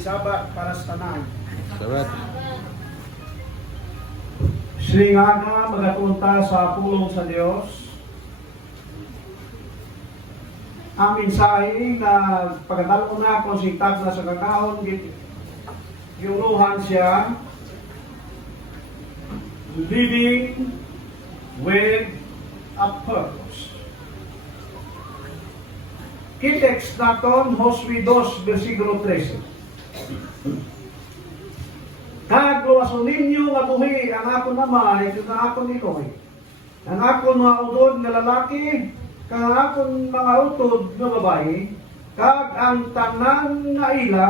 Isabat para sa tanan. Sabat. Sri nga magapunta sa pulong sa Dios. Ang mensahe na pagkatalo na kung si Tag na sa kakaon, giuluhan siya, living with a purpose. Kitext naton, Hosea 2, versikulo 13. Kagluwason ninyo nga buhi ang ako namay, ang ako niloy. Ang ako mga utod nga lalaki, kang akong mga utod nga babae, kag ang tanan nga ila,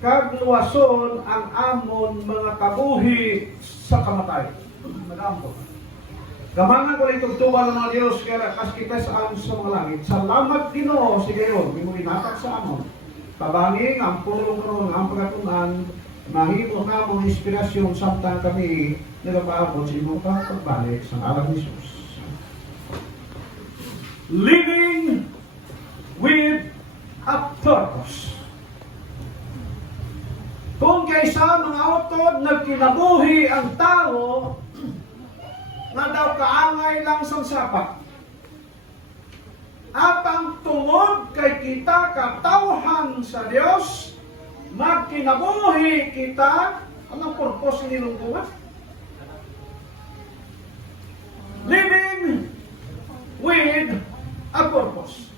kag luwason ang amon mga kabuhi sa kamatay. Magampo. Gamangan ko rin tugtuban ng mga Diyos, kaya kas kita sa amon sa mga langit. Salamat Ginoo si gayon, may mga inatak sa amon. Pabanging ang pulong ron, ang pagkatunan, mahimo na mong inspirasyon samtang kami nilapaabot sa imong pagbalik sa ngalan ni Jesus. Living with a purpose. Kung kaysa mga utod nagkinabuhi ang tao na daw kaangay lang sang sapa. At ang tungod kay kita katawhan sa Dios, magkinabuhi kita, anong purpose ni lungkungan? Living with a purpose.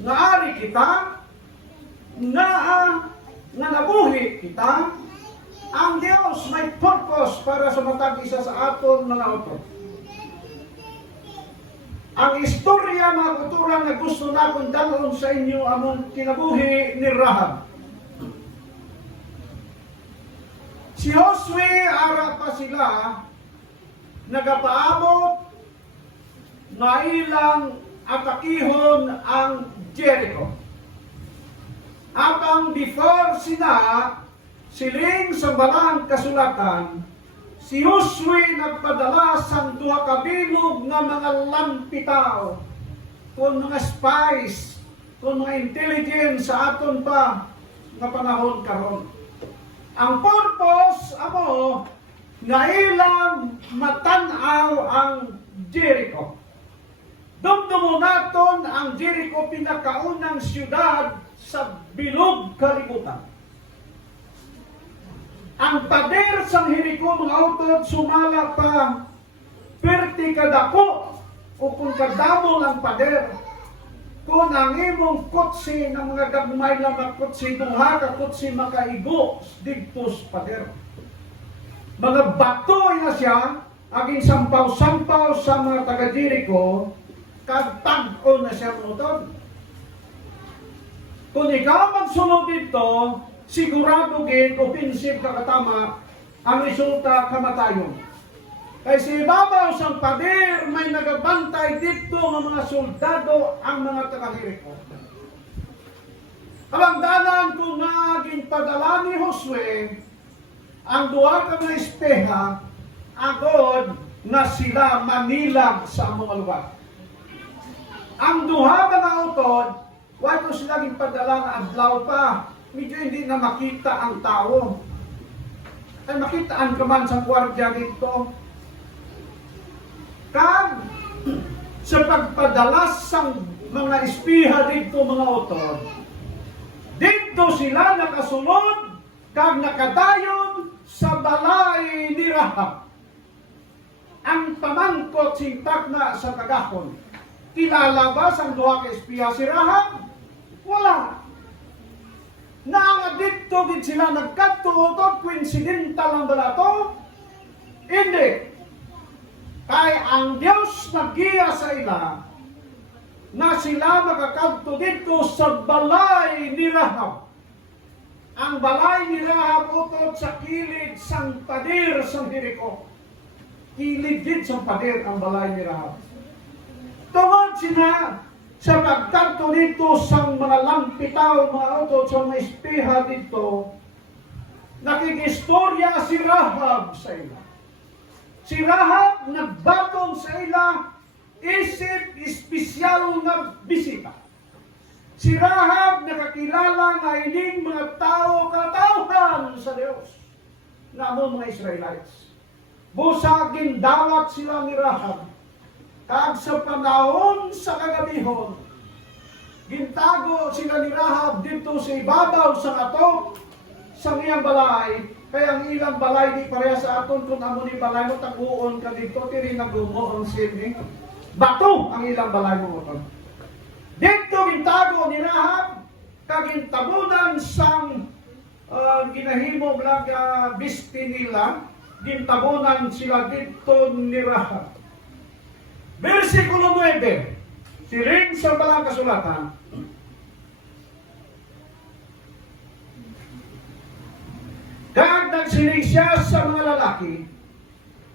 Naari kita, nga nabuhi kita, ang Dios may purpose para sa matag isa sa aton mga utod. Ang istorya mga kuturan na gusto na akong dalon sa inyo among kinabuhi ni Rahab. Si Josue, ara pa sila, nagapaabot na ilang atakihon ang Jericho. At ang before sila, siling sa balang kasulatan, si Josue nagpadala sa 2 kabilog nga mga lampitaw, kung mga spies, kung mga intelligence sa aton pa nga panahon karon. Ang purpose amo nga ilang matanaw ang Jericho. Dumdumo naton ang Jericho pinakaunang siyudad sa bilog kalibutan. Ang pader sang Jericho mga utod sumala pa perti kadako o kung kadamo ang pader. Kung ang imong kotse ng mga gagmay lang na kotse, duha ka kotse makaigo digtos pader. Mga bato na siya, aging sampaw-sampaw sa mga taga-Jericho, kagtag-o na siya utod. Kung ikaw magsunod dito, sigurado gid offensive ka katama, ang resulta kamatayon. Kay sa ibabaw sang pader may nagabantay dito ng mga soldado ang mga taga-Jericho. Kalangdanan kung naging padala ni Josue ang 2 ka mga espeha agod na sila manilag sa mga lugar. Ang 2 mga utod, wato sila gipadala nga adlaw pa, medyo hindi na makita ang tao. Ay makitaan ka man sa gwardiya dito. Kag sa pagpadalas sang mga espiha dito mga utod, dito sila nakasunod kag nakadayon sa balay ni Rahab. Ang pamangkot sintak na sa kagahon. Kilala ba sang 2 ka espiha si Rahab? Wala. Nga dito gid sila nagkatuod, coincidental lang ba ito? Hindi. Kay ang Diyos naggiya sa ila na sila makakadto dito sa balay ni Rahab. Ang balay ni Rahab utod sa kilid sang pader sang Jericho. Kilid gid sang pader ang balay ni Rahab. Tungod sila sa pagkadto dito sang mga lampitaw, mga utod sa mga espiha dito, nakigistorya si Rahab sa ila. Si Rahab nagbatong sa ila isip espesyal na bisita. Si Rahab nakakilala nga ining mga tao katauhan sa Dios na mo mga Israelites. Busa gindawat sila ni Rahab. Kag sa panahon sa kagabihon, gintago sila ni Rahab dito sa ibabaw sa katok sa iyang balay. Kaya ang ilang balay di pareha sa aton kung amo ni balay mo taguon ka dito tiri nagumo ang sini. Bato ang ilang balay mo uton. Dito gintago ni Rahab kagintabunan sang ginahimo blag bisti nila, gintabunan sila dito ni Rahab. Versikulo 9. Siring sa balang kasulatan. Kag nagsiring siya sa mga lalaki,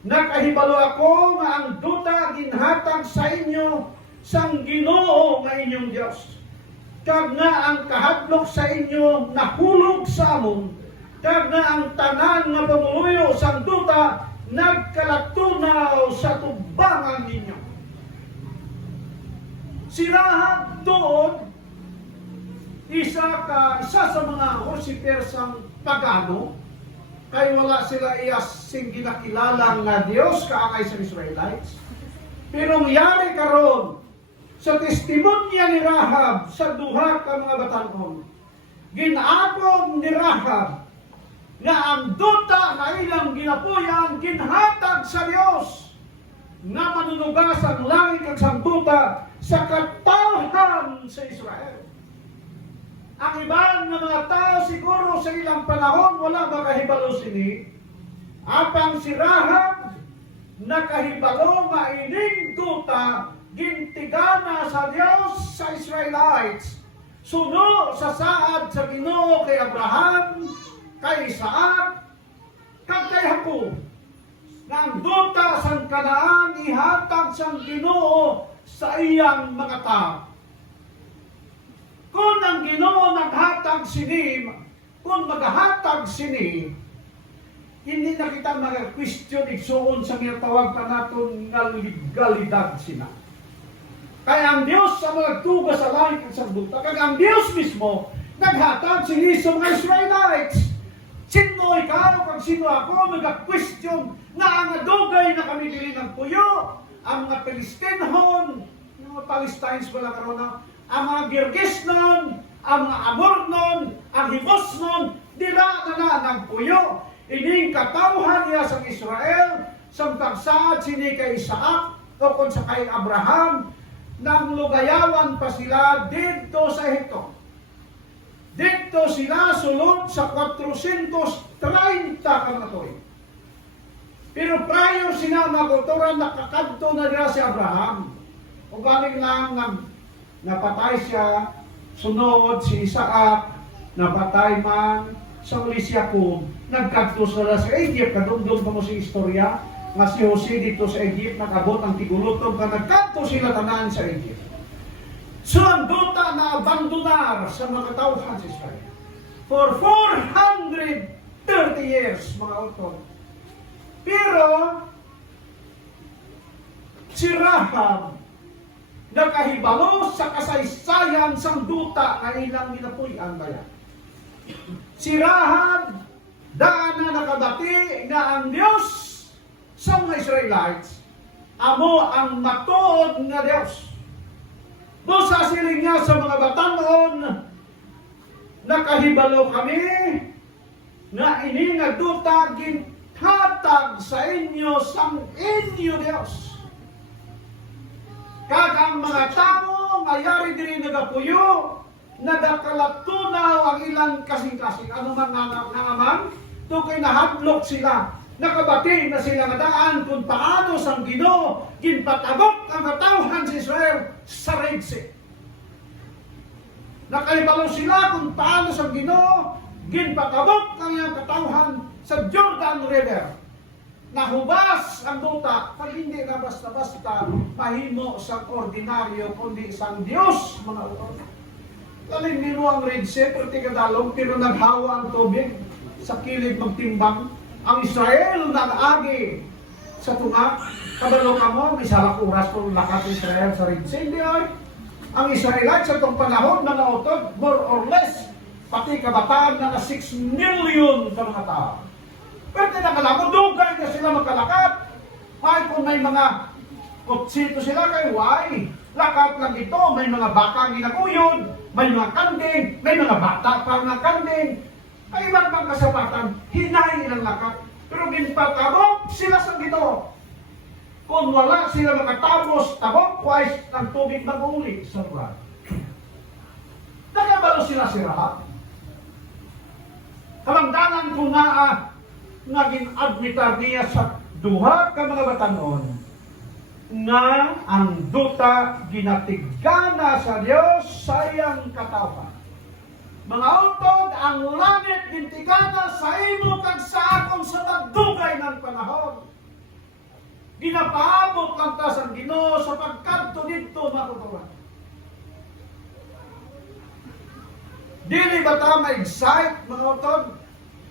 nakahibalo ako nga ang duta ginhatag sa inyo sang Ginoo nga inyong Dios. Kag nga ang kahadlok sa inyo nahulog sa amon, kag nga ang tanan nga pamuluyo sang duta nagkalatunaw sa tubangan ninyo. Si Rahab doon, isa sa mga worshiper sang pagano, kay wala sila sing ginakilala nga Dios kaangay sa Israelites. Pero yari karon sa testimonya ni Rahab sa duha ka mga batanon, ginagom ni Rahab nga ang duta na ilang ginapuyan ginhatag sa Dios nga manunugas ang langit kag sang duta sa katawhan sa Israel. Ang ibang nga mga tao siguro sa ilang panahon wala makahibalo sini. Apang si Rahab nakahibalo nga ining duta gintigana sa Dios sa Israelites. Suno sa saad sa Ginoo kay Abraham, kay Isaac, kag kay Jacob. Nga ang duta sang Kanaan ihatag sang Ginoo sa iyang mga tao. Kung ang Ginoo naghatag sini, kung maghatag sini, hindi na kita mag-question igsuon sa ginatawag ka naton nga legalidad sina. Kaya ang Dios sa mga tuga sa langit at sa duta, kaya ang Dios mismo naghatag sini sa mga Israelites. Sino ikaw, kag sino ako, mag-question na ang adugay na kami dili ng puyo, ang mga Filistinhon, ang mga Palestines wala karon na, ang mga Girgisnon, ang mga Amornon, ang Hibosnon, dila na ng puyo. Ining katawhan niya sa Israel, sa pagsaad sini kay Isaac, o kung sa kay Abraham, nang lugayawan pa sila dito sa Ehipto. Dito sila sulod sa 430 kamatoy. Pero prior sila maguturan, nakakadto na nila si Abraham. O galing lang napatay siya, sunod si Isaac, napatay man, sa uli si Jacob, nagkadto sila sa Egypt, kadugdog pa mo si istorya, nga si Jose dito sa Egypt, nakabot ang tigulutog, na nagkadto sila tanan sa Egypt. So ang duta na abandonar sa mga tauhan sa Israel for 430 years, mga utod. Pero si Rahab nakahibalo sa kasaysayan sang duta na ilang ginapuy-an bayan. Si Rahab daan na nakabati na ang Diyos sa mga Israelites amo ang matuod nga Diyos. Busa siling niya sa mga batanon, nakahibalo kami na ini nga duta ginhatag sa inyo sang inyo Diyos. Kag ang mga tao mayari diri nagapuyo, nagakalatunaw ang ilang kasing-kasing. Ano man nga aman, to kay nahadlok sila. Nakabati na sila nga daan kung paano sang Ginoo ginpatagok ang katawhan sa Israel sa Red Sea. Nakaibalo sila kung paano sang Ginoo ginpatagok ang iyang katawhan sa Jordan River. Nahubas ang duta, pag hindi na basta-basta mahimo sa ordinaryo kundi sang Dios, mga utod. Laling nino ang Red Sea, pero tikadalong, pero naghawa ang tubig sa kilid magtimbang. Ang Israel nag-agi sa tunga, kabalo ka mo, may salak oras kung lakas Israel sa Red Sea. Hindi ay, ang Israelites sa itong panahon, mga utod, more or less, pati kabataan na 6 million ka mga tao. Pero tinakala, dugay na sila magkalakat. Kung may mga kutsito sila kay why? Lakat lang ito, may mga baka ginakuyod, may mga kanding, may mga bata pa nga kanding. Ay iba't bang kasapatan, hinahin ilang lakat. Pero ginpatabok sila sa gito. Kung wala sila makatapos, tabok wise ng tubig mag-uli sa buwan. Nagabalo sila si Rahab. Kamangdanan ko nga naging admitar niya sa duha ka mga batanon nga ang duta ginatigana sa Diyos sayang katawhan. Mga utod, ang langit gintigana sa imo kag sa akong sa magdugay ng panahon. Ginapaabot lang ta sa Ginoo sa pagkanto dito matutuwa. Dili ba ta ma-excite mga utod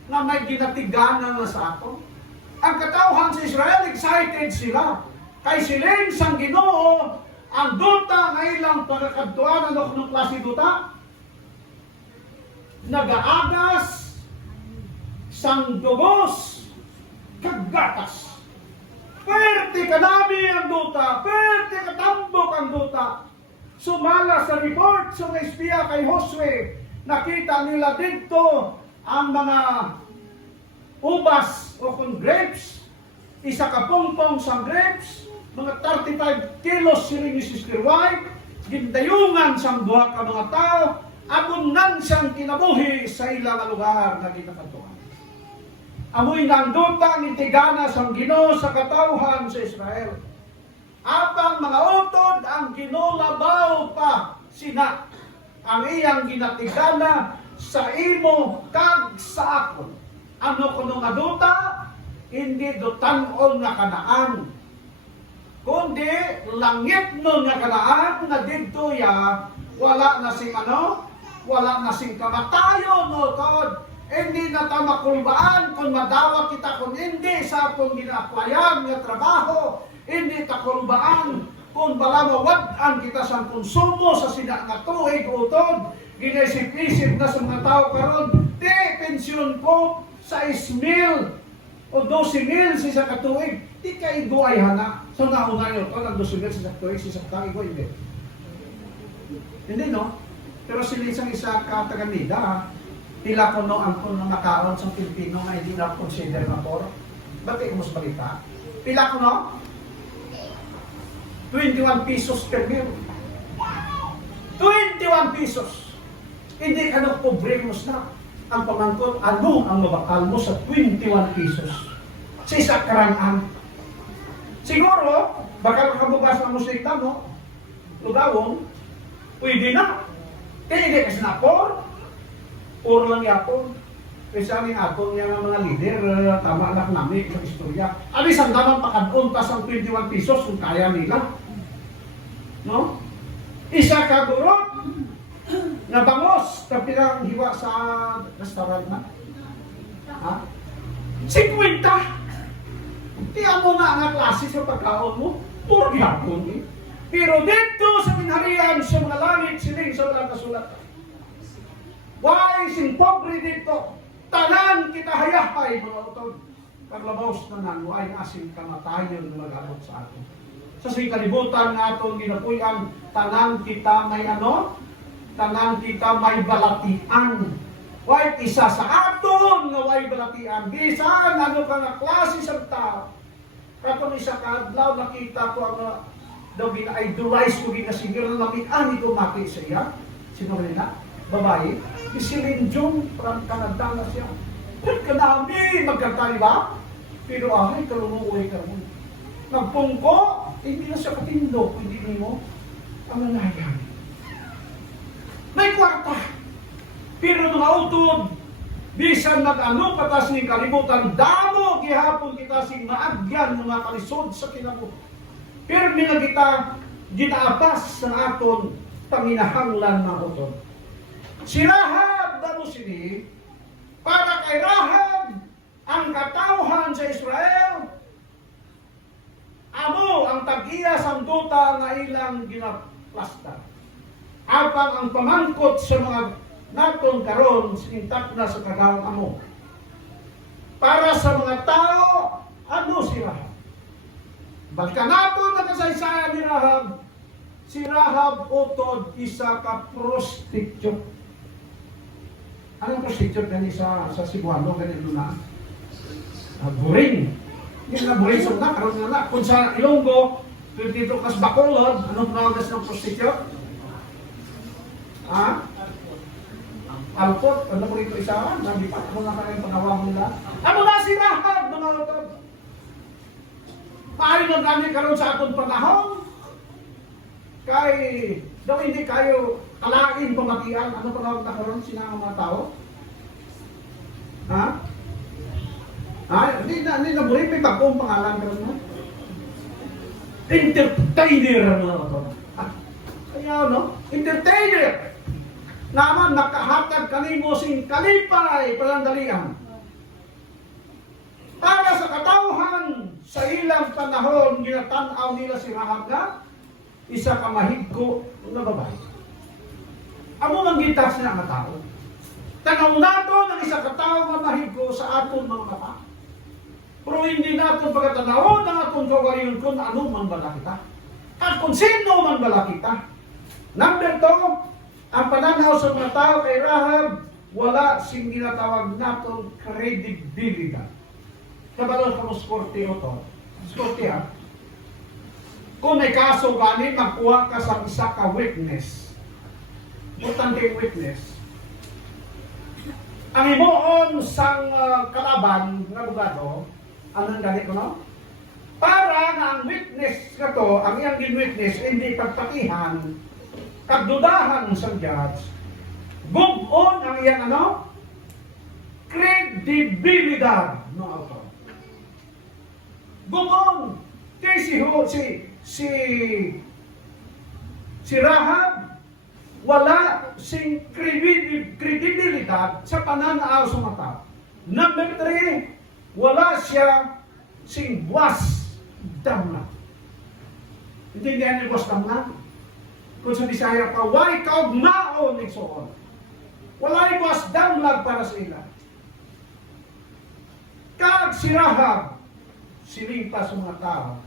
na may ginatigana na sa ato? Ang katawhan sa Israel, excited sila. Kay siling sang Ginoo, ang duta nga ilang pagkakadtuan, ano kung klase duta? Nagaagas, sang dugos, kagatas. Pwerte ka namin ang duta, pwerte ka tambok ang duta. Sumala sa report sa mga espiya kay Josue, nakita nila dito ang mga ubas o kung grapes, isa ka pongpong sa grapes, mga 35 kilos siling ni Sister White, gindayungan sa duha ka mga tao, abundansang kinabuhi sa ilang lugar na ginakatuan. Amoy ng duta ni tigana sa Ginoo sa katawhan sa Israel. Apang mga utod ang ginolabaw pa sina ang iyang ginatigana sa imo kag sa akon. Ano kuno nga duta? Hindi dutan-on nga kanaan. Kundi langit no nga kanaan nga didto ya wala na sing ano? Wala na sing kamatayon no tod. Hindi na ta makulbaan kung madawa kita kung hindi sa akong ginaaplayan nga trabaho. Hindi ta kulbaan kung bala mawad-an kita sa konsumo sa sina nga tuig utod. Ginaisip-isip na sa mga tao karon, di pensyon ko sa 6,000 o 12,000 sa katuig. Di kay duay hana. So nauna yun, ang 12,000 sa katuig, sa katuig ko hindi. Hindi no? Pero sila isang isa kataganida, tila ko no ang kung makaon sa Pilipino na hindi na consider na por. Bakit mas balita? Pila ko no? 21 pesos per meal. 21 pesos. Hindi ka na pobremos na. Ang pamangkot, ano ang mabakal mo sa 21 pesos? Sa isa karangan. Siguro, baka makabukas ng musita mo, lugawong, pwede na. Kaya hindi kasi na por lang yapon. Kasi ang atong yung mga leader, tama anak namin sa istorya. Alis ang naman pakaduntas ang 21 pesos kung kaya nila. No? Isa ka gurot, na bangos, kapilang hiwa sa restaurant na. Ha? 50! Tiyan mo na ang klase sa pagkaon mo, por yapon eh. Pero dito sa pinharian sa mga langit, siling sa walang kasulatan. Why sing pobre dito? Tanan kita hayahay mga utod. Paglabaws na nan, why asin kamatayon na mag-abot sa atin. Sa kalibutan nga atong ginapuyan, tanan kita may ano? Tanan kita may balatian. Why isa sa aton nga way balatian. Bisan ano ka nga klase sa tao. Katong isa ka adlaw nakita ko ang daw gina-idolize ko ginasiguro na ani ko maki sa iya. Sino na? Babae. Si Celine Dion, parang Canada na siya. Kung kanami, magkakali ba? Pero ay, kalumuoy ka mo. Nagpungko, hindi na siya katindo, hindi mo ang nangyayari. May kwarta. Pero mga utod, bisan nag-ano patas ni kalibutan, damo gihapon kita sing maagyan mga kalisod sa kinabot. Pero nila kita ginaapas sa aton panginahanglan mga utod. Si Rahab, damo sini, para kay Rahab, ang katawhan sa Israel, amo ang tag-iya sang duta nga ilang ginaplasta. apang ang pamangkot sa mga naton karon sinintak na sa kagawang amo. Para sa mga tao, ano si Rahab? Balka nato nakasaysayan ni Rahab, si Rahab utod isa ka prostitute. Anong prostitute gani sa Cebuano, gani na? Buring. Hindi na buring sa na, karon nga na. Kung sa Ilonggo, dito kas Bacolod, anong tawag ng prostitute? Ha? Alpot, ano mo rito isahan? Nabipak mo na kayong panawang nila. Ano na si Rahab, mga utod? Paano na namin karon sa atong panahon? Kay, daw hindi kayo kalain pamatian. Ano panawag na karon sinang mga tao? Ha? Ha? Hindi na burin, may bagong pangalan karon mo. Entertainer mga utod. Kaya no? Entertainer! Naman nakahatag kanimo sing kalipay palandalian. Para sa katawhan sa ilang panahon ginatanaw nila si Rahab na isa ka mahigko na babae. Amo man gitas na nga tao. Tanaw nato ng isa ka tawo nga mahigko sa aton mga mata. Pero hindi nato pagkatanawon ang aton kawaliyon kung ano man bala kita. At kung sino man bala kita. Number 2, ang pananaw sa mga tao kay Rahab, wala sing ginatawag naton credibility. Kabalon ka mo skorte o to. Skorte ha. Kung may kaso gani, magkuha ka sa isa ka witness. Importante witness. Ang imoon sang kalaban na bugado, anong gani ko no? Para nga ang witness ka to, ang iyang witness, hindi pagpakihan, kagdudahan sa judge, bubon ang iyang ano? Credibilidad. No, auto. Bubon. Kaya si Rahab, wala sing credibilidad sa pananaw sa mata. Number 3, wala siya sing buwas damna. Hindi niya ni buwas damna. Kung sa Bisaya ka, why kaog maon ni soon. Walay buwas damlag para sa ila. Kag si Rahab, siling pa sa mga tao,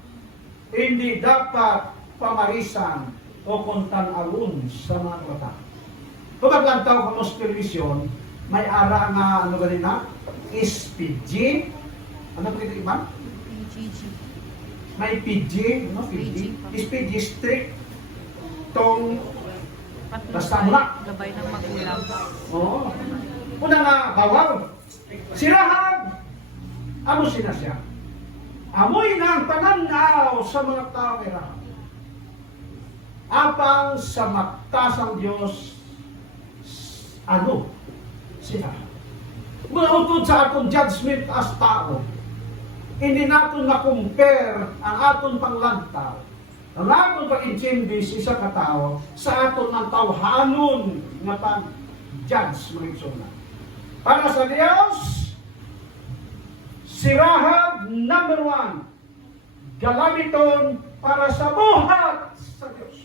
hindi dapat pamarisan o kontanawon sa mga kota. Kung maglantaw ka mo sa televisyon, may ara nga, ano ba rin na? SPG. Ano ba rin iba? PGG. May PG, ano? PG. SPG strict. Tong basta mula. Gabay ng magulang. Oo. Una nga, bawal. Si Rahab, ano siya? Amoy ng pananaw sa mga tao kay Rahab. Apang sa magtasang Diyos, ano? Siya. Mula utod sa atong judgment as tao, hindi natin na-compare ang atong panglantaw, ang atong pag-intindi sa isa katao sa atong ng tawhanon nga pag-judge mga iksuna. Para sa Diyos, si Rahab, number 1, galamiton para sa buhat sa Diyos.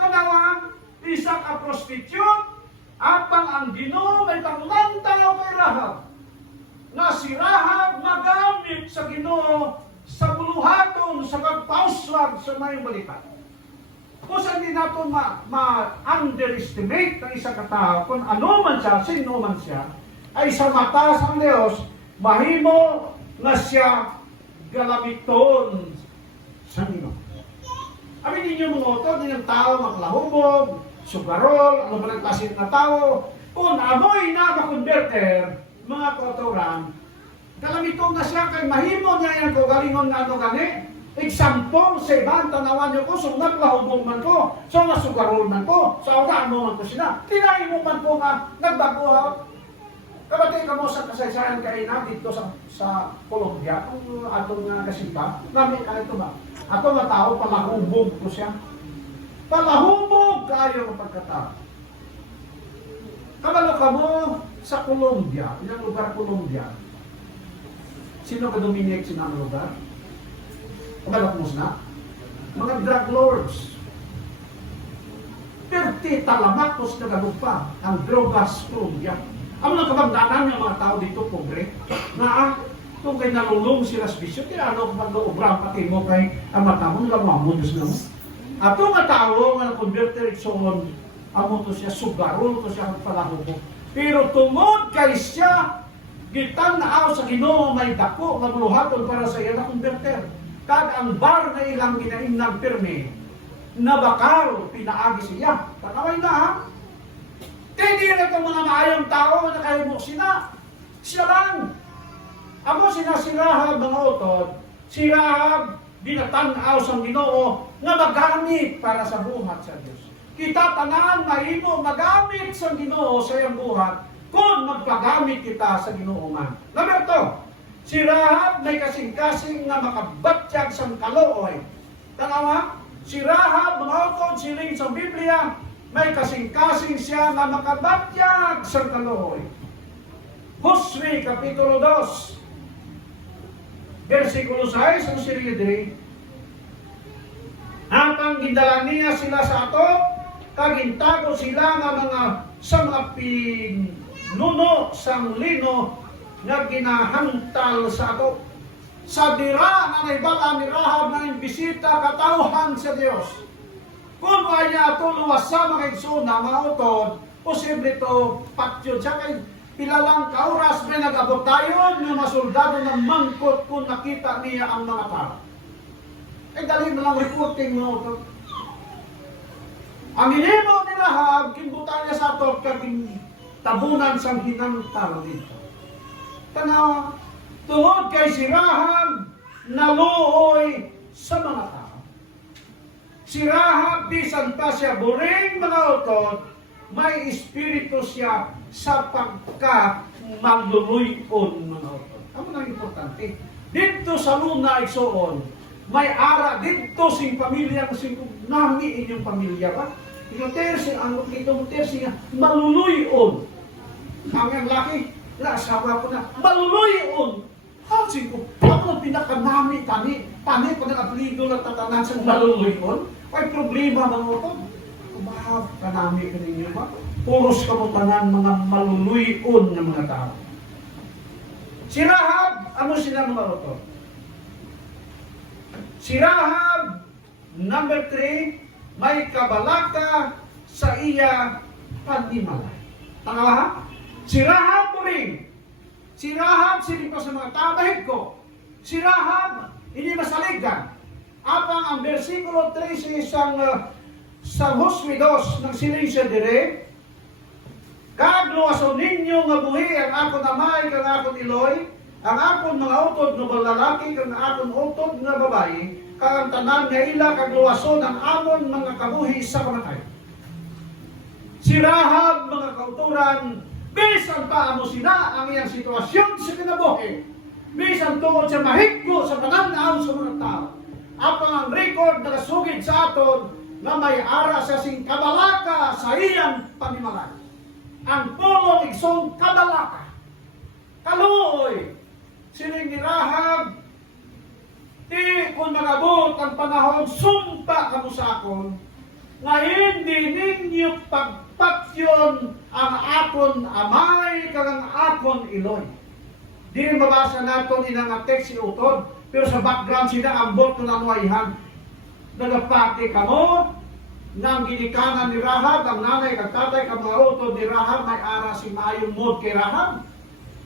Tanawa, isa ka prostitute, apang ang Ginoo may panglantaw kay Rahab. Na si Rahab magamit sa Ginoo sa buluhaton, sa pagpauswag sa may balikat. Kung saan din natin ma-underestimate ng isang katao, kung ano man siya, sino man siya, ay sa mata sa Diyos, mahimo nga siya galamiton sa Ginoo. Amin ninyo mga oto, ninyong tao maklahubog, sugarol, ano ba ng klase na tao, kung amoy na makonverter, mga kauturan, galamiton na siya kay mahimo niya yan ko galingon na ano gani. Example, sa ibang tanawan niyo ko, so naklahubog man ko, so nasugarol man ko, so ano man ko sila. Tinahin mo man ko nga, nagbago ha. Kabatay ka mo sa kasaysayan kayo na dito sa Colombia, kung atong kasimpa, namin ka ito ba? Ato nga tao, palahubog ko siya. Palahubog kayo ng pagkatao. Kabalo ka mo sa Colombia, ilang lugar Colombia. Sino ka Dominic sinang lugar? Kabalo mo na? Mga drug lords. Iti talamakos na ganugpa ang drogas Colombia. Ano na kabangdanan ng mga tao dito, pobre? Na kung kay nalulong sila sa bisyo, kaya ano kung mag-uobra pati mo kay ang mata mo, nilang mamudos na mo. At ang tao nga converter son, amo to siya, sugarol to siya ang palahubo. Pero tungod kay siya, gitan na sa Ginoo may dako, magluhaton para sa iya na converter. Kag ang bar na ilang ginainang pirme, na bakal, pinaagi siya. Tanaway na ha? Kaya di na itong mga maayong tao na kayo mo sina. Siya lang. Ako si Rahab mga utod, si Rahab dinatanaw sa Ginoo nga magamit para sa buhat sa Diyos. Kita tanan mahimo magamit sa Ginoo sa iyang buhat kung magpagamit kita sa Ginoo man. Number 2, si Rahab may kasing-kasing nga makabatyag sa kalooy. Tanawa, si Rahab mga utod siling sa Biblia, may kasing-kasing siya na makabatyag sa kalooy. Hosea Kapitulo 2, versikulo 6, ang siligidri. Hatang gindalan niya sila sa ato, kagintago sila nga mga sa mga pinuno sang lino nga ginahantal sa ato. Sa dira nga naibala ni Rahab na imbisita katauhan sa Dios. Kung kaya ito luwasa mga igsuna, mga utod, posible ito patyon siya kay pilalang kauras may nag-abot tayo ng mga soldado ng mangkot kung nakita niya ang mga tao. Eh dali mo lang reporting mga utod. Ang inimo ni Rahab, kimbutan niya sa ato kaging tabunan sang hinantal dito. Tanaw, tungod kay si Rahab, naluoy sa mga tao. Si Rahab, bisan pa siya buring mga utod, may espiritu siya sa pagka-maluluyon mga utod. Ano na importante? Dito sa luna igsoon, may ara dito sing pamilya sing nami inyong pamilya ba? Ikaw tersi, ang ito mo tersi nga, maluluyon. Ang laki, asawa ko na, maluluyon. Hansing ko, ako ang pinakanami tani ko nag-apligo ng tatanan sa maluluyon. Ay problema mga utod. Kumahap kanami ka ninyo ba? Puros kamutanan mga maluluyon ng mga tao. Si Rahab, ano sila mga utod? Si Rahab, number 3, may kabalaka sa iya panimalay. Tanga? Si Rahab mo rin. Si Rahab, sili pa sa mga tabahid ko. Si Rahab, hindi masaligan. Apang ang versikulo 13 sa Hosea 2 ng siling siya dire, kagluwason ninyo nga buhi ang akon amay kang akon iloy, ang akon mga utod nga balalaki kang akon utod nga babae, kang ang tanan nga ila kagluwason ang amon mga kabuhi sa kamatay. Si Rahab mga kauturan, bisan pa amo sina ang iyang sitwasyon sa kinabuhi, bisan tungod sa mahiggo sa pananaw sa mga tao. Apang ang record na nasugid sa aton na may ara sa sing kabalaka sa iyang panimalay. Ang pulong igsong kabalaka. Kaluoy, siling ni Rahab, di kung magabot ang panahon, sumpa kamo sa akon, na hindi ninyo pagpatyon ang akon amay kang ang akon iloy. Di rin mabasa natin inang text si utod, pero sa background sila ambot ko ng wayhan. Nagapati ka mo, nang ginikanan ni Rahab, ang nanay kag tatay kag mga utod ni Rahab, may ara si maayong mood kay Rahab.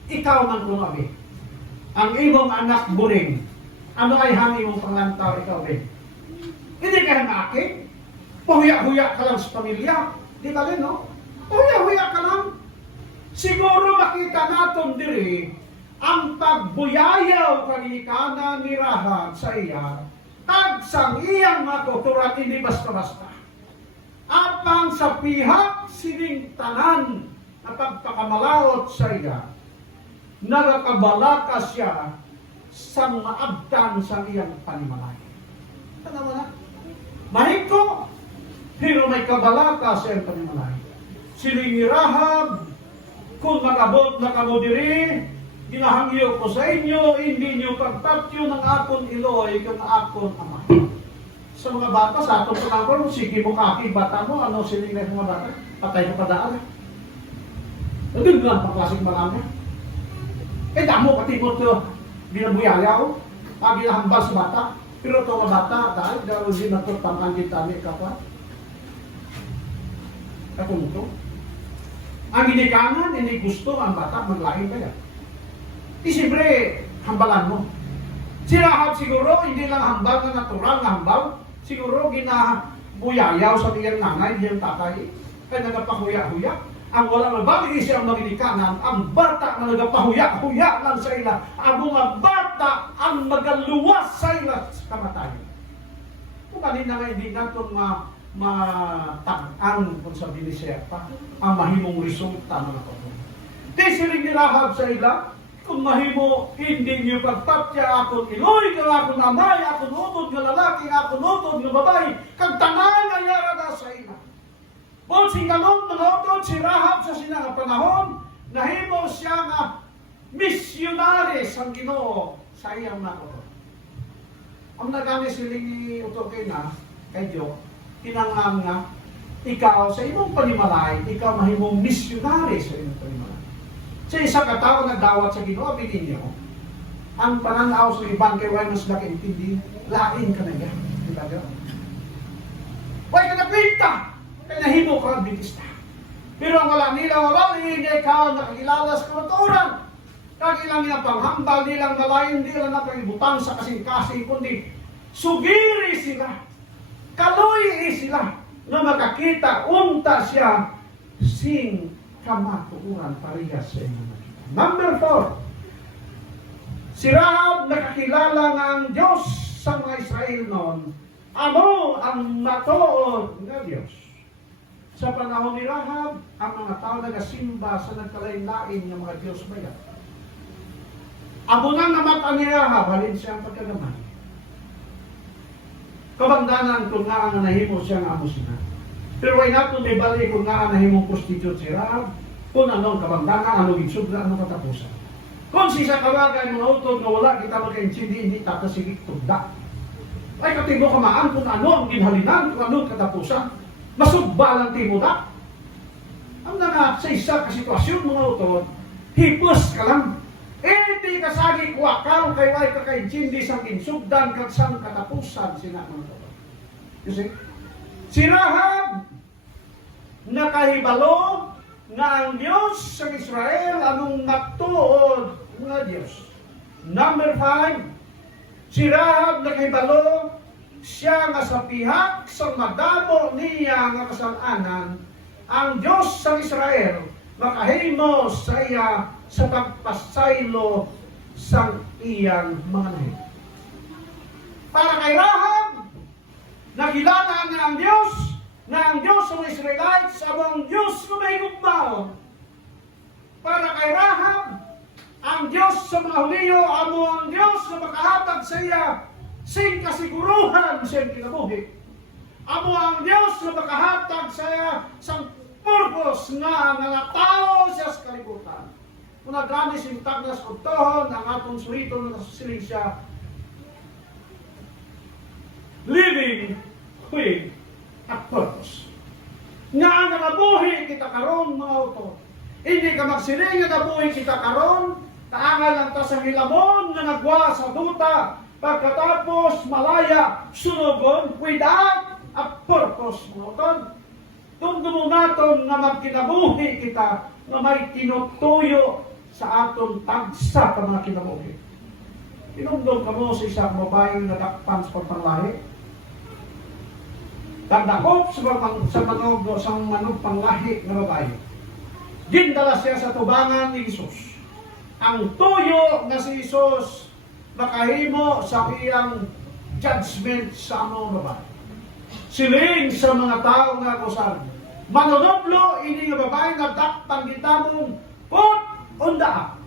Ikaw man kung abi. Ang imong anak buring. Ano ay hang imong pangantaw ikaw be? Hindi ka hanaki. Pahuya-huya ka lang sa pamilya. Di ka rin, no? Pahuya-huya ka lang. Siguro makita natin diri ang pagbuyayaw kanikanan ni Rahab sa iya, tagsang iyang mga kauturan, hindi basta-basta. Apang sa pihak sining tanan na pagpakamalaot sa iya, nagakabalaka siya sa maabdan sa iyang panimalay. Tanawa na? Mahigko, pero may kabalaka sa iyang panimalay. Siling ni Rahab, kung magabot na kamo diri, ginahangyo ko sa inyo, hindi nyo pagtatyo ng akon iloy kang akon ama. sa mga bata, sa atong panahon, sige mo kaki, bata mo, ano siling na mga bata, patay ka padaan. Nandun lang pa klaseng marami. Eh, damo pati mo ito, binabuyayaw, ginahambal sa bata, pero ito mga bata, dahil din na ito, tamang gitami ka pa. Katong ito. Ang ginikanan, hindi gusto ang bata, maglaing kaya. Di siyempre, hambalan mo. Si Rahab siguro, hindi lang hambal na natural na hambal, siguro ginabuyayaw sa iyang nanay, iyang tatay, kaya nagapahuya-huya. Ang wala na bagay siyang maginikanan, ang bata na nagapahuya-huya lang sa ila, ang mga bata ang magaluwas sa ila sa kamatayan. Kung kanina nga hindi natin matag-ang kung sabi ni siya pa, ang mahimong resulta mga kapatid. Di siling ni Rahab sa ila, kung mahimo, hindi niyo pagpapya akong iloy, kang akong amay, akong utod ng lalaki, akong utod ng babae, kang tanan nga yara na sa ila. Kung singalong mga utod, si Rahab sa sinang panahon, nahimo siya nga missionaries ang Ginoo sa iyang nakoto. Ang nagani siling ni utod kay na, kay Diyo, kinangam nga, ikaw sa imong panimalay, ikaw mahimong missionaries sa imong panimalay. Sa isang katao nagdawat sa Ginoo, pinin niyo, ang pananaw sa ibang kay Wanos na kaintindi, lain ka na yan. Diba niyo? Huwag ka nakwinta! Kaya nahimo ka ang bigista. Pero ang wala nila, hindi ikaw nakakilala sa kamaturan. Kagilang nilang panghambal, nilang nalayan, nilang napagibutang sa kasing-kasing, kundi sugiri sila, kaluyi sila, na makakita, unta siya, sing kamatuuran parehas sa inyo nakita. Number 4, si Rahab nakakilala nga ang Diyos sa mga Israel noon. Ano ang matuod ng Diyos? Sa panahon ni Rahab, ang mga tao nagasimba sa nagkalain-lain ng mga Diyos bayan. Amo nang namata ni Rahab, halin siya ang pagkagamay. Kabangdanan kung nga ang nahimo siya ng amo sina. Pero why not kung may balik kung nga nahimong prostitute si Rahab, kung anong kabangdanan, anong insubra, anong katapusan. Kung siya kawagan mga utod na wala kita magkaintindi, hindi tatasigik tugda. Ay katibo kamaan kung ano ang ginhalinan, kung anong katapusan. Masugba lang timo na. Ang nga sa isa kasitwasyon mga utod, hipos ka lang. Di kasagi kuwakaw kay way kakaintindi sa insubdan kag sang katapusan sina mga utod. You see? Si Rahab nakahibalo nga ang Diyos sa Israel anong matuod nga Diyos. Number 5, si Rahab nakahibalo siya nga sa pihak sa madamo niya nga kasalanan ang Diyos sa Israel makahimo sa iya sa pagpasaylo sa iyang mga nahim. Para kay Rahab, nakilala na ang Diyos sa mga Israelites, ang Diyos na may gugmao. Para kay Rahab, ang Diyos sa mga Huliyo, ang Diyos na makahatag sa iya, sing kasiguruhan siyang kinabuhi. Amo ang Diyos na makahatag sa iya, sang purpose nga nga tao siya sa kalibutan. Kung nagani sing tagnas o tohon, ang atong surito na nasusiling siya, living with a purpose. Nga nga nabuhi kita karon mga auto. Hindi ka magsiling nga nabuhi kita karon, taangal lang ta sa hilamon nga nagwa sa duta, pagkatapos malaya sunugon without a purpose mga auto. Tungdong naton nga magkinabuhi kita nga may tinutuyo sa aton tagsa ka mga kinabuhi. Tinungdong ka mo sa isang babaeng nadakpan sa pagpanglahi. Tagdakop sa manong panglahi na babae. Gindala siya sa tubangan ni Jesus. Ang tuyo na si Jesus makahimo sa iyang judgment sa among babae. Siling sa mga tao nga kusan. Manunoblo ini nga babae nga dakpan gitamong put unda.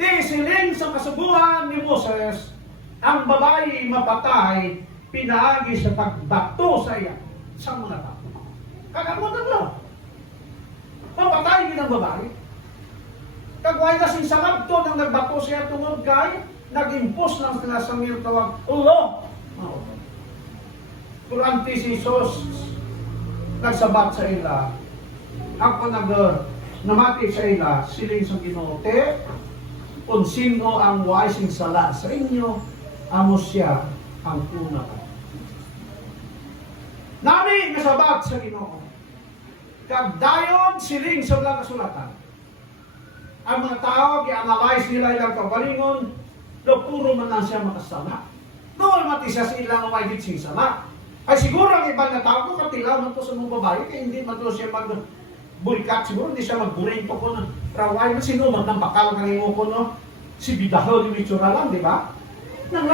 Ti siling sa kasubuan ni Moses, ang babae mapatay pinaagi sa pagbato sa iya sa mga tao. Kagamutan lang. Mapatay din ang babae. Kagway na sinsangab to nang nagbato siya tungod kay nag-impose ng sila sa mil tawag, ulo, Kurante si Jesus, nagsabat sa ila, ako namati sa ila, siling sa Ginoo, kung sino ang waising sala sa inyo, amo siya ang una. Nami nasabat sa Ginoo, kagdayon siling sa mga kasulatan. Ang mga tao, i-analyze nila ilang kabalingon, do puro man lang siya makasala. Doon mati siya sa ilang may gitsing sala. Ay siguro ang ibang na tao ko, katilaw man to sa mga babae, kaya hindi man to siya mag-burikat, siguro hindi siya mag-buring po ko ng raway, na sino man ng bakal ng imo ko, no? Si Bidaho, yung itsura lang, di ba? Nang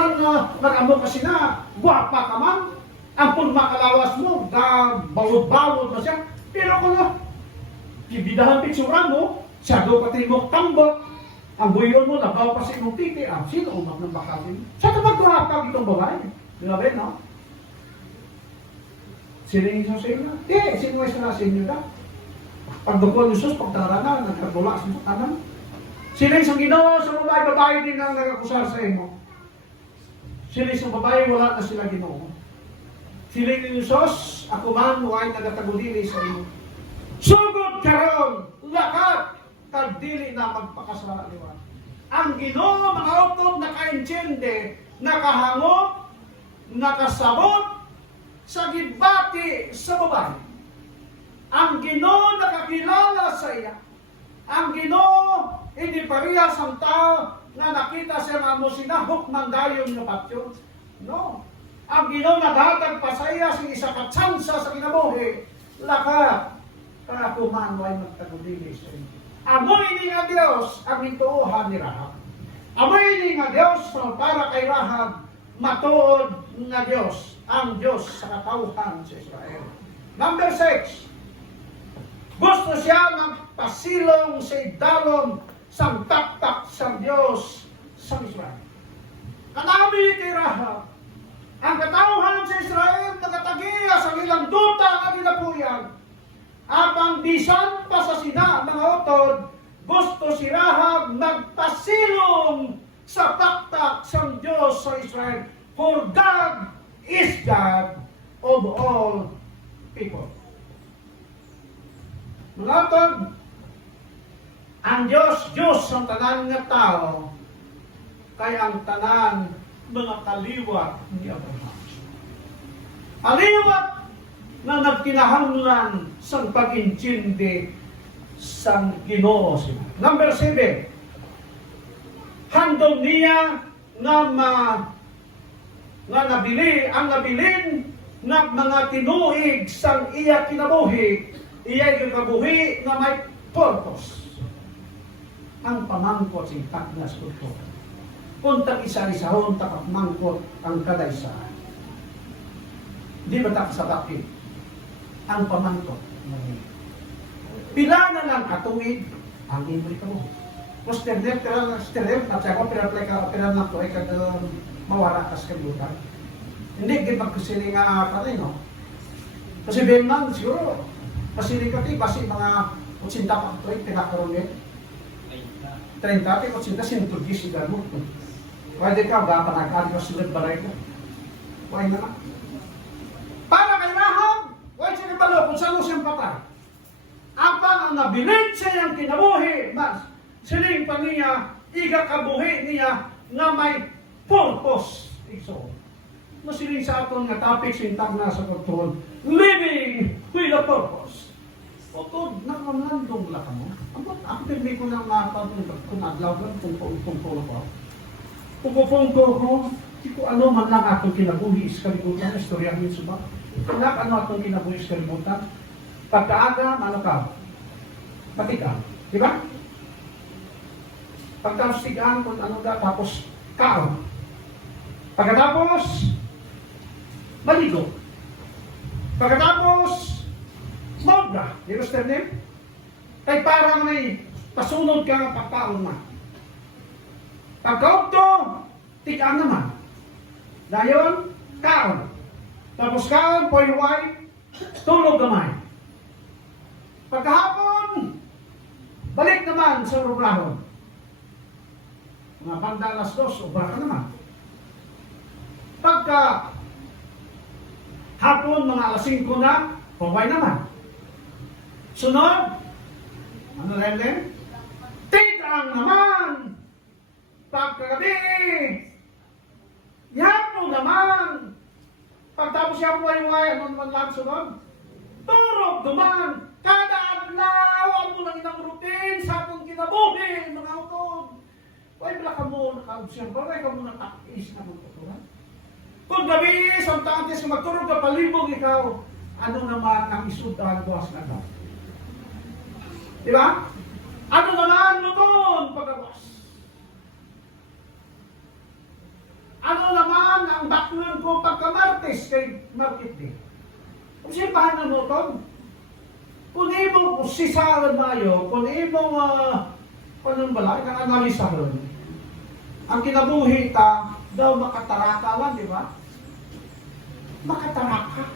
nag-amo kasi na, guwapa ka man, ang makalawas mo, bawod-bawod na siya, pero kung si Bidaho ang itsura mo, siya do pati mo tambok, ang buyon mo, labaw pa sa imong titi, sino umak ng bakal din? Siya ka mag-guwapa itong babae, di ba, no? Siling sa inyo? Sino sa inyo na? Pagdukuan ni Jesus, pagdarana, nagkagula sa kanan. Siling sa Ginoo, sa babae din ang nagakusar sa inyo. Siling sa babae, wala na sila Ginoo. Siling ni Jesus, ako man, huwag nagatagulili sa inyo. Sugod karon, lakat, kagdili na magpakasala liwan. Ang Ginoo, mga utod, nakaintindi, nakahangot, nakasabot, sa gibati sa babae. Ang Ginoo nakakilala sa iya. Ang Ginoo hindi parehas ang tao na nakita siya nga mo sinahok man dayon nga patyon. No. Ang Ginoo naghatag pa sa iya sa isa ka tsansa sa kinabuhi. Laka ako man way magtagudili sa iyo. Amoy ni nga Dios ang ituohan ni Rahab. Amoy ni nga Dios para kay Rahab matuod nga Dios. Ang Diyos sa katauhan sa Israel. Number 6, gusto siya ng pasilong sa idalom sang taktak sa Diyos sa Israel. Kanami kay Rahab, ang katauhan sa Israel nagatagiya sa ilang duta nga ginapuyan, apang bisan pa sa sina mga utod, gusto si Rahab magpasilong sa taktak sa Diyos sa Israel. For God is God of all people. Mga tod, ang Diyos ang tanan nga tao, kaya ang tanan mga kaliwat ni Abraham. Aliwat na nagkinahanglan sa pag-intindi sa Ginoo sila. Number 7, handog niya nga nabilin nga mga tinuig sang iya kinabuhi, iya kinabuhi nga may purpose. Ang pamangkot sing taknas ko. Puntang isa-isahon takapmangkot ang kadaysa. Di ba tak sa bakit? Ang pamangkot. Pila na lang katuig ang imri ko. Posterder, at siya ko, pira na to, ay mawala kas kabutan. Hindi, gipagkusili nga pa rin, no? Kasi Benman, siguro, pasili ka ti, kasi mga 80 pa ito, pinakaroon yun. 30, 80, sinutugis siya mo. Pwede ka, gapanagkali ka sulit baray ka. Pwede na. Para kay Rahab, huwag siya nabalo, kung saan mo siyang patay. Apang ang nabilin siya yung kinabuhi, mas siling pa niya, igakabuhi niya, nga may purpose. So, masiling sa aton nga topic sintag na sa kontrol, living with a purpose. Otod, nakalandong lang mo. Ang pirmi ko nang nakatapon kung adlaw lang, kung tungkol ko. Kung ko, di ko ano man lang atong kinabuhi is kalibutan, istorya ng suba. Kailan ano atong kinabuhi is kalibutan? Pagkaaga, ano ka? Patikan. Di ba? Pagkaustigaan kung ano ka, tapos kaon. Pagkatapos, maligo. Pagkatapos, mawag di ba sternim? Kaya parang may pasunod ka ng pagkaon na. Pagkaugto, tikaan naman. Dayon, kaon. Tapos kaon, poiway, tulog gamay. Pagkahapon, balik naman sa rubrahon. Mga bandalas dos, ubra ka naman. Pagka Hapon, mga alas 5 na, pabay naman. Sunod, ano rin din? Tigang naman! Pagkagabi! Yapo naman! Pagtapos siya po ay ano naman lang sunod? Turog naman! Kada adlaw ang mo lang inang routine sa atong kinabuhi, mga utod. Ay, wala ka mo naka-observe, ay ka mo naka-is na mga tuturan. Kung gabi, sometimes kung magturog ka palibog ikaw, ano naman ang isudan buwas na daw? Di ba? Ano naman luton pagkawas? Ano naman ang background ko pagka-Martes kay Market Day? Kung sipahan ng luton, kung ibong sisaran mayo, kung ibong panong bala, ikang analisahan, ang kinabuhi ta, daw makataraka lang, di ba? Makataraka.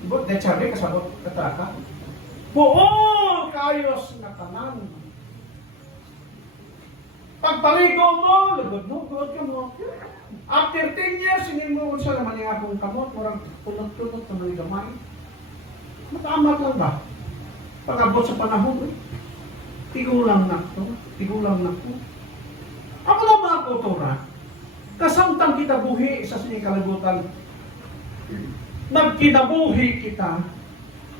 Diba? Dahil sabi, kasabot kataraka. Buong kayos na tanan. Pagpaligo mo, lugod ka mo. After 10 years, hindi mo sa naman yung akong kamot, parang tunod-tunod na mga gamay. Matamat lang ba? Pag-abot sa panahon, tigulang na to, tigulang na to. Ako lang mga kultura, kasamtang kita buhi sa sinikalibutan, magkinabuhi kita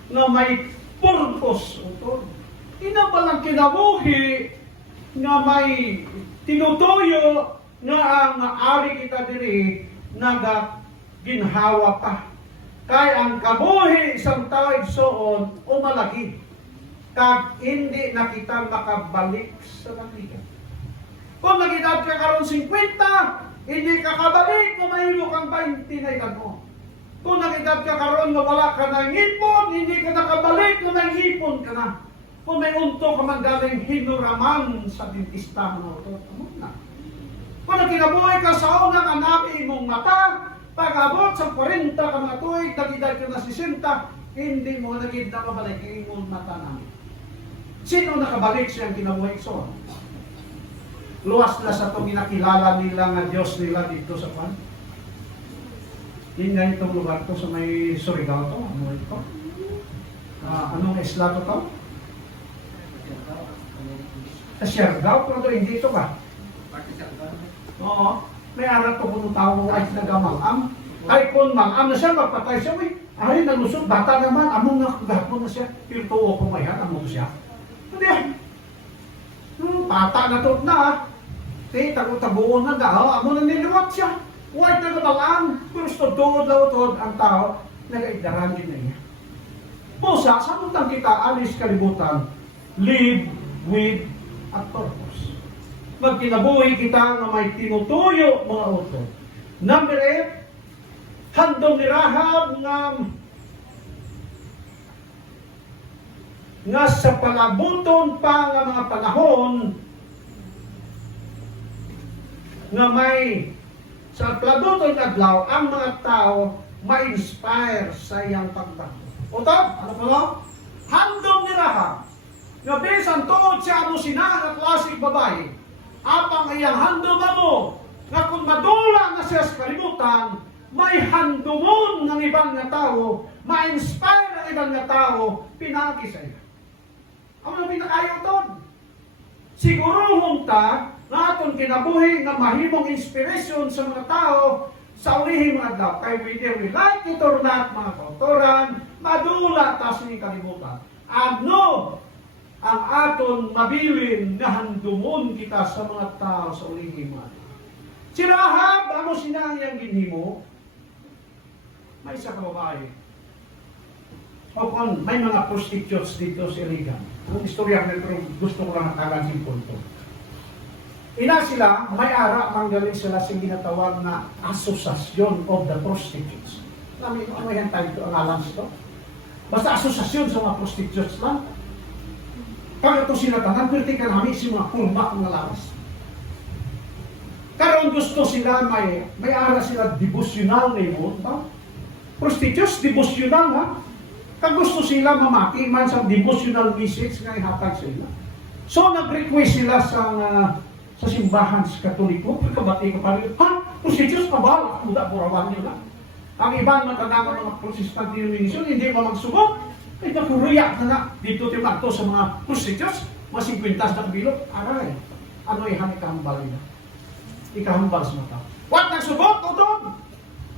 na may purpose utod. Ina ba lang kinabuhi na may tinutuyo na ang ari kita diri nagaginhawa pa. Kaya ang kabuhi isang tao igsoon umalagi. Kag hindi na kita makabalik sa nakligan. Kung nag-edad ka karon 50, hindi ka kabalik kung mahilo kang 20 na edad mo. Kung nag-edad ka karon na wala ka ng ipon, hindi ka nakabalik kung may ipon ka na. Kung may unto ka man galing hinuraman sa dentista mo, ito na. Kung nagkinabuhay ka sa unang anabi mong mata, pag-abot sa 40 ka mga tuig, nag-edad ka na 60, hindi mo nag-edad na mabalik ang imong mata namin. Sino nakabalik siyang kinabuhay so? Luwas na sa itong inakilala nila nga Diyos nila dito sa pan. Yun nga itong lugar to sa may Surigao to. Ano ito? Anong isla to? Sa Siargao? Pero hindi ito ba? Oo. May aral to kung tao ay nagamangam. Ay kung mangam na siya, magpatay siya. Ay, nalusot. Bata naman. Among nakagapon na siya. Yung tuwo ko may among siya. Hindi. Bata na to na. Tago-tagoon na daw. Amo na niliwat siya. Huwag na nabalaan. Gusto tuod daw tuod ang tao. Nag-aidaran din na niya. Pusa, sa puntang kita, alis kalibutan. Live with a purpose. Magkinabuhi kita na may tinutuyo mga utod. Number 8, handong ni Rahab nga sa palabuton pa nga mga panahon nga may sa palabuton adlaw ang mga tao ma-inspire sa iyang pagtakbo. Utod, ano po no? Handong ni Rahab nga bisan tuod siya mo sinang at klaseng babae apang iyang handong mo nga kung madula na siya sa kalibutan may handumon ng ibang nga tao ma-inspire ang ibang nga tao pinagi sa iya. Ang mga pinakayaw doon. Siguruhong ta na atong kinabuhi na mahimong inspiration sa mga tao sa ulihing mga adlaw. Kay whether we like it or not, mga kautoran, madula ta sa kalibutan. Ano ang aton mabilin na handumon kita sa mga tao sa ulihing mga adlaw? Si Rahab, ano sinang ginhimo? May isa ka babae. O kung may mga prostitutes dito sa Iligan. Ang istorya ko pero gusto ko lang nakalasin po ito. Ina sila, may ara manggaling sila sa ginatawag na Association of the Prostitutes. Ano yan tayo ang alam ito? Basta asosasyon sa mga prostitutes lang. Kaya ito sila tanan, pwede ka namin si mga kulmak ng lawas. Karon gusto sila, may ara sila devotional na yun. Prostitutes, devotional ha? Kag gusto sila mamaki man sa devotional message nga ihatag sa ila. So nag-request sila sa simbahan sa Katoliko, pagkabati ka pa rin, ha? Prostitutes pa ba? Muda burawan nila. Ang iban matandang mga Protestant denomination, hindi mo magsubok. Ay, nakuruyak na na. Dito timakto sa mga prostitutes, mga 50 na bilog. Aray, ano ihang ikahambal nila? Ikahambal sa mata. What nagsubok? Utod!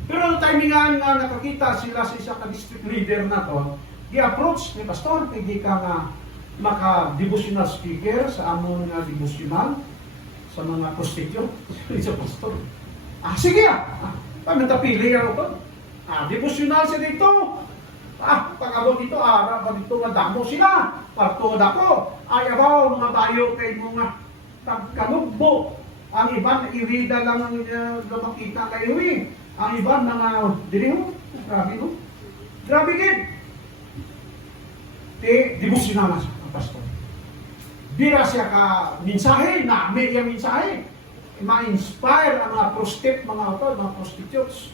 Pero ang timingan nga nakakita sila sa isa ka-district leader na to, di-approach ni Pastor, hindi ka nga maka-devotional speaker sa amon nga devotional sa mga prostitute. Sa Pastor. Sige pag natapili ako to. Devotional siya dito. Pag-abot dito, ba dito nga damo sila. Partod ako. Ay, abaw, mga bayo kay mga pagkanugbo. Ang iban, iwida lang ang makita kayo eh. Ang iban, mga diriho. Grabe no? Grabe gid. Devotional na siya, ang pastor. Bira siya ka mensahe, na may mensahe. Ma-inspire ang mga prostitute, mga prostitutes.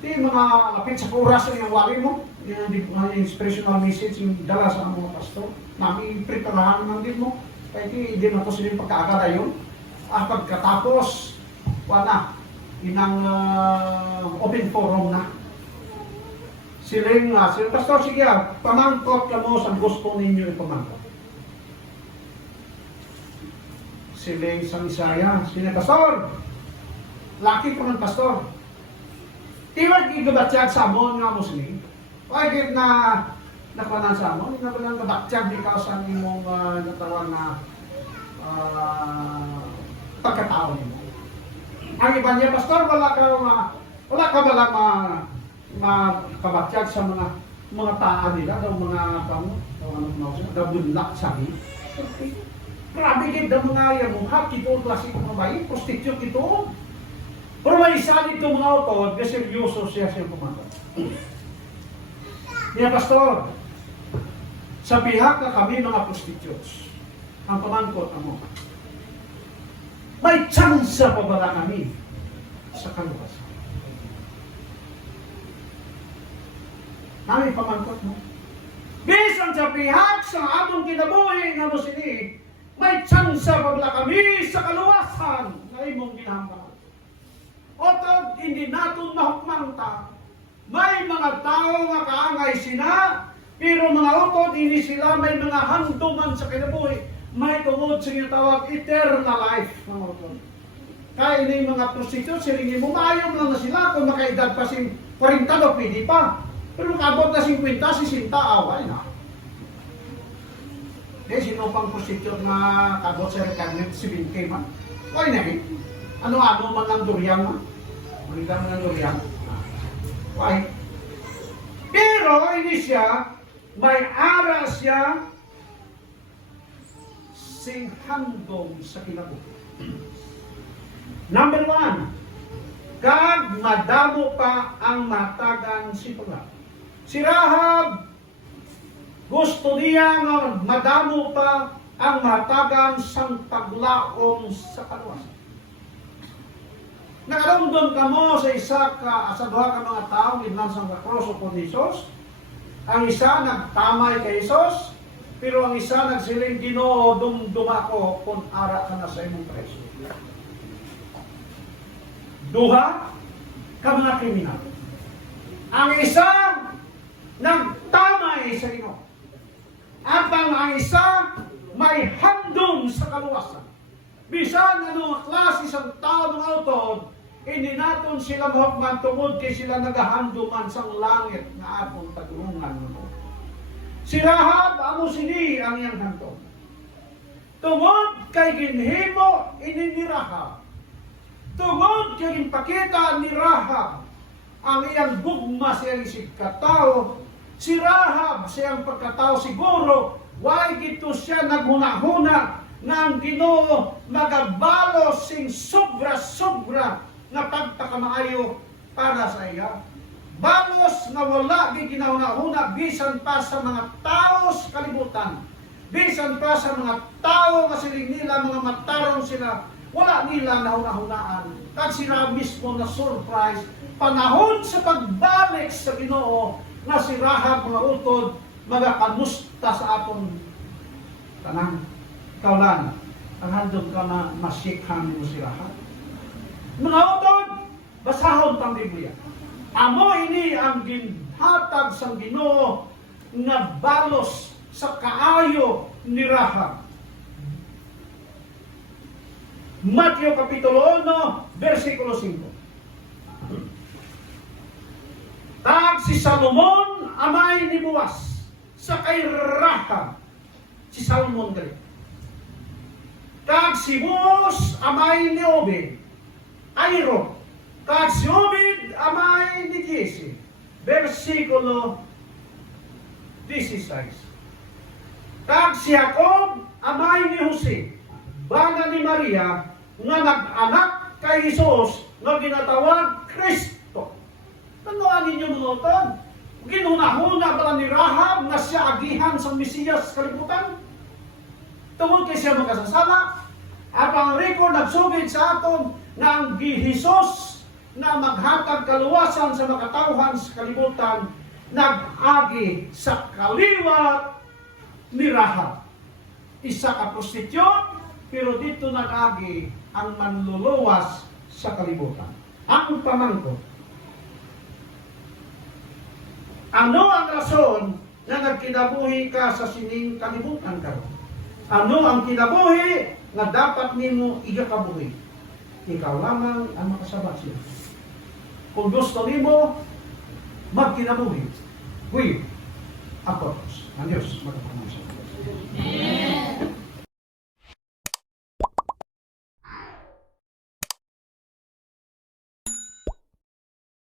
Di mga lapit sa oras na yung wali mo, yung inspirational message yung dala sa mga pastor. Namin preparahan naman din mo. Kaya hindi na to sila yung pagkaakala yun. Pagkatapos, wala, inang open forum na. Siling pastor, sige, pamangkot ka mo sa gusto ninyo ipamangkot. Siling sa Isaya, sila pastor, laki ko ng pastor. Tiwag igabatyag sa amon nga mo siling. Pagkit na nakuha sa amon, hindi na ba lang gabatyag di ka sa imong natawag na pagkatao nimo. Ang iba niya, pastor, wala ka ba lang kabatyag sa mga taan nila, daw mga gabunlak sabi. Grabe gid ang mga yan, mga kito, klasik mga bayi, prostitute ito. Pero may isa dito mga utod, kasi seryoso siya pumanto. Niya, pastor, sa bihak na kami mga prostitutes, ang pamangkot mo, may tsansa pa ba kami sa kaluwasan? Nami pamangkot mo. Bisan sa bihak sa atong kinabuhi nga mo sini, may tsansa pa ba kami sa kaluwasan na imong ginahambal. Otod, hindi natin mahukmanta. May mga tao nga kaangay sila, pero mga utod, hindi sila may mga handuman sa kinabuhi. May tungod sa tawag eternal life. Mga utod. Kaya ini mga prostitute, siringin mo, maayom lang na sila kung makaedad pa sing 40 o pwede pa. Pero makabot na 50, 60, away na. Sino pang prostitute na kabot sa retirement 7K man? Okay na eh. Ano-ano man lang durian man? Ulitan man lang durian. Why? Pero hindi siya, may ara siya sing handong sa kinabuhi. Number 1, kag madamo pa ang matagan si Pagla. Si Rahab, gusto niya nga madamo pa ang matagan sang paglaom sa kaluwasan. Nakarundon ka mo sa duha ka mga tao midlan sang cross of Jesus. Ang isa nagtamay kay Jesus, pero ang isa nagsiling, Ginoo, dumako kung ara ka na sa imong preso. Duha ka mga kriminal. Ang isa nagtamay sa Ginoo. At ang isa may handom sa kaluwasan. Bisan anong klase sa tao mga utod, hindi naton sila mahukman tungod kay sila nagahanduman sa langit na atong tagulungan mo. Si Rahab, amo sini ang iyang handom. Tungod kay ginhimo ini ni Rahab. Tungod kay ginpakita ni Rahab ang iyang gugma sa iyang isig katao. Si Rahab, siyang pagkatao siguro, why gito siya naghuna-huna nga ang Ginoo magabalos sing sobra-sobra nga pagpakamaayo para sa iya. Balos nga wala di ginahuna-huna bisan pa sa mga tao sa kalibutan. Bisan pa sa mga tao nga siling nila, mga matarong sila, wala nila nahuna-hunaan. Kag sila mismo na surprise, panahon sa pagbalik sa Ginoo, nga si Rahab mga utod, magakamusta sa aton tanang kaulan. Ang handog ka na masikhan mo si Rahab. Mga utod, basahon tang Biblia. Amo ini ang ginhatag sang Ginoo nga balos sa kaayo ni Rahab. Mateo Kapitulo 1, versikulo 5. Tag si Salomon amay ni Boaz sa kay Rahab. Si Salomon gali. Tag si Boaz amay ni Obed. Ayro. Tag si Obed amay ni Jesse. Versikulo 16. Tag si Jacob amay ni Jose. Baga ni Maria nga nag-anak kay Jesus nga ginatawag Kristo. Tandaan ninyo mga utod, ginunahuna pala ni Rahab na siya agihan sa Mesiyas kalibutan. Tungod kay siya makasasala, at ang record nagsugid sa aton na ang Jesus na maghatag kaluwasan sa makatauhan sa kalibutan, nag-agi sa kaliwat ni Rahab. Isa ka prostitute, pero dito nag-agi ang manluluwas sa kalibutan. Ang pamangko. Ano ang rason na nagkinabuhi ka sa sining kalibutan karon? Ano ang kinabuhi na dapat nimo igakabuhi? Ikaw lamang ang makasabat siya. Kung gusto nimo magkinabuhi, huwag ako. Ang Diyos magkakamusa.